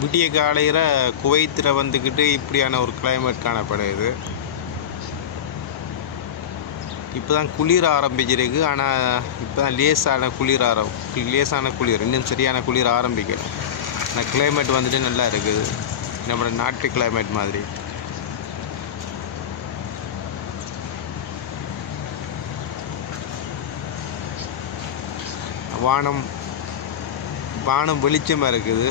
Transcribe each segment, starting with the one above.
விடிய காலையில் குவைத்தில் வந்துக்கிட்டு இப்படியான ஒரு கிளைமேட் காணப்படுது. இப்போ தான் குளிர ஆரம்பிச்சிருக்கு. ஆனால் இப்போ தான் லேசான குளிர் ஆரம் லேசான குளிர் இன்னும் சரியான குளிர் ஆரம்பிக்கல ஆனால் கிளைமேட் வந்துட்டு நல்லா இருக்குது. நம்மளோட நாட்டு கிளைமேட் மாதிரி. வானம் வானம் வெளிச்சமாக இருக்குது.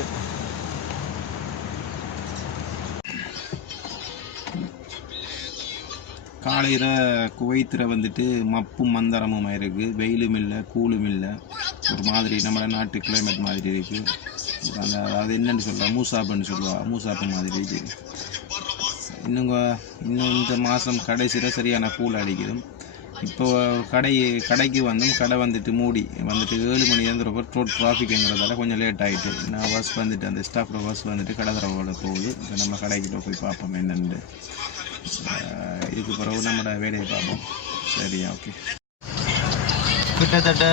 காலையில் குவைத்தில் வந்துட்டு மப்பும் மந்தரமும் இருக்குது வெயிலும் இல்லை கூலும் இல்லை. ஒரு மாதிரி நம்ம நாட்டு கிளைமேட் மாதிரி இருக்குது அந்த அது என்னன்னு சொல்கிறா மூசாப்புன்னு சொல்லுவா மூசாப்பு மாதிரி இருக்குது இன்னும் இன்னும் இந்த மாதம் கடைசியில் சரியான கூல் அடிக்குது இப்போ கடை கடைக்கு வந்தும் கடை வந்துட்டு மூடி வந்துட்டு ஏழு மணி ஏந்திரப்போ ரோட் டிராஃபிக்குங்கிறதால கொஞ்சம் லேட் ஆகிட்டு நான் பஸ் வந்துட்டு அந்த ஸ்டாஃப் பஸ் வந்துட்டு கடை தரவோட போகுது. இப்போ நம்ம கடைக்கிட்ட போய் பார்ப்போம் என்னென்னு இதுக்கு பிறகு நம்மளோட வேலையை பார்ப்போம். சரியா ஓகே கிட்டத்தட்ட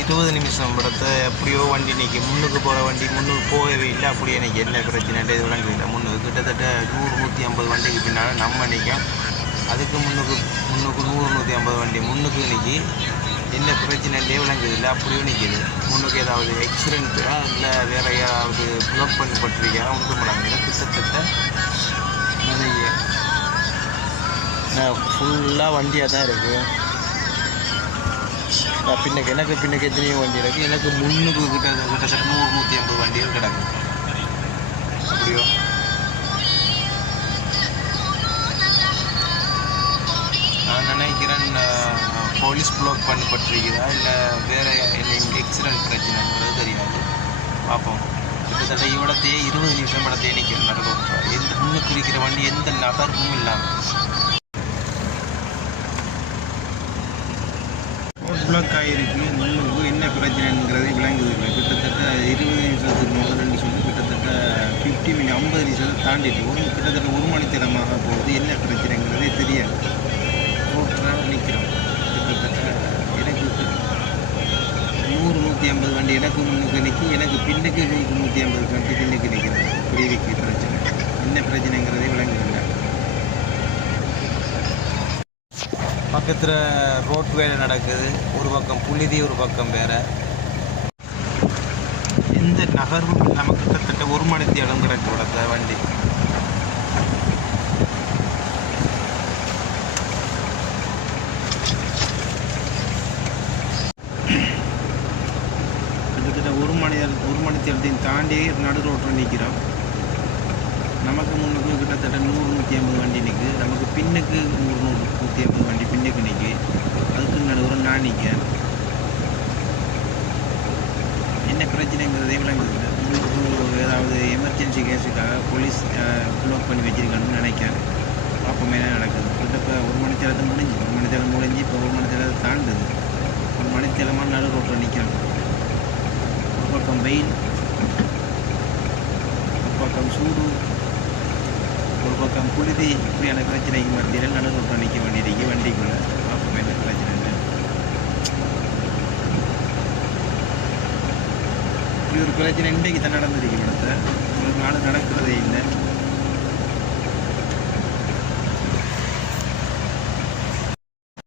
இருபது நிமிஷம் படத்தை எப்படியோ வண்டி நிற்கி முன்னுக்கு போகிற வண்டி முன்னுக்கு போகவே இல்லை. அப்படியே எனக்கு என்ன பிரச்சனை இது விளங்கு இல்லை முன்னுக்கு கிட்டத்தட்ட நூறு நூற்றி ஐம்பது வண்டிக்கு பின்னால் நம்ம நிற்கும் அதுக்கு முன்னுக்கு முன்னுக்கு நூறு நூற்றி ஐம்பது வண்டி முன்னுக்கு நிற்கி என்ன பிரச்சனை விளங்குது இல்லை அப்படியே நிற்கிது முன்னுக்கு ஏதாவது ஆக்சிடென்ட்டா இல்லை வேறு ஏதாவது ப்ளாக் பண்ணப்பட்டிருக்கா ஒன்றும் பண்ணாங்க கிட்டத்தட்ட ஃபுல்லாக வண்டியாக தான் இருக்குது நான் பின்னுக்கு எனக்கு பின்னுக்கு எத்தனையோ வண்டி இருக்குது எனக்கு முன்னுக்கு கிட்ட கிட்டத்தட்ட நூறு நூற்றி ஐம்பது வண்டிகள் கிடக்கு. அப்படியோ. நான் நினைக்கிறேன் போலீஸ் ப்ளாக் பண்ணப்பட்டிருக்கிறதா இல்லை வேறு என்ன எக்ஸிடெண்ட் பிரச்சனைங்கிறது தெரியாது. பார்ப்போம் கிட்டத்தட்ட இவ்வளோத்தையே இருபது நிமிஷம் படத்தையே நிற்கிறேன் நடக்கும் எந்த முன்னுக்கு இருக்கிற வண்டி எந்த நகர்வும் இல்லாமல் பிளாக் ஆகிருக்கு முன்னுக்கு என்ன பிரச்சனைங்கிறதே விளங்குது கிட்டத்தட்ட இருபது நிமிஷத்துக்கு முதல்ல சொல்லி கிட்டத்தட்ட ஃபிஃப்டி மினி ஐம்பது நிமிஷத்தை தாண்டிட்டு ஒரு கிட்டத்தட்ட ஒரு மணி நேரமாக போகுது. என்ன பிரச்சனைங்கிறதே தெரியாது. ரோட்டில் நிற்கிறோம். கிட்டத்தட்ட எனக்கு நூறு நூற்றி ஐம்பது வண்டி எனக்கு முன்னுக்கு நிற்கி எனக்கு பின்னுக்கு நூற்றி நூற்றி ஐம்பது வண்டி பின்னுக்கு நிற்கிறது இப்படி இருக்கு பிரச்சனை. என்ன பிரச்சனைங்கிறதே விளங்குதில்லை பக்கத்தில் ரோட் வேலை நடக்குது. ஒரு பக்கம் புழுதி ஒரு பக்கம் வேற. எந்த நகர்வும் நமக்கு கிட்டத்தட்ட ஒரு மணித்து இடம் கிடக்கு விடத்த வண்டி. கிட்டத்தட்ட ஒரு மணி ஒரு மணி தேர்தலையும் தாண்டி நடு ரோட்டில் நிற்கிறோம் நமக்கு முன்னுக்கு நூற்றி ஐம்பது வண்டி நிற்குது நமக்கு பின்னுக்கு நூறு நூறு நூற்றி ஐம்பது வண்டி பின்னுக்கு நிற்கி அதுக்கு நடுவில் நான் நிற்கேன் என்ன பிரச்சனைங்கிறதே விளங்குது உங்களுக்கு ஏதாவது எமர்ஜென்சி கேஸுக்காக போலீஸ் ப்ளோக் பண்ணி வச்சிருக்காங்கன்னு நினைக்கிறேன். பார்ப்போம் என்ன நடக்குது. கிட்ட இப்போ ஒரு மணி முடிஞ்சு ஒரு மணி முடிஞ்சு இப்போ ஒரு மணி தாண்டுது. ஒரு மணி நடு ரோட்டில் நிற்கிறோம் ஒரு பக்கம் வெயில் ஒரு பக்கம் சூடு ஒரு பக்கம் புழுதி இப்படியான பிரச்சனைக்கு மத்தியில் நடு ரோட்டில் நிற்க வேண்டியிருக்கு வண்டிக்குள்ளே பார்ப்போம் என்ன பிரச்சனை இப்படி ஒரு பிரச்சனை இன்றைக்கு தான் நடந்திருக்கு இடத்தை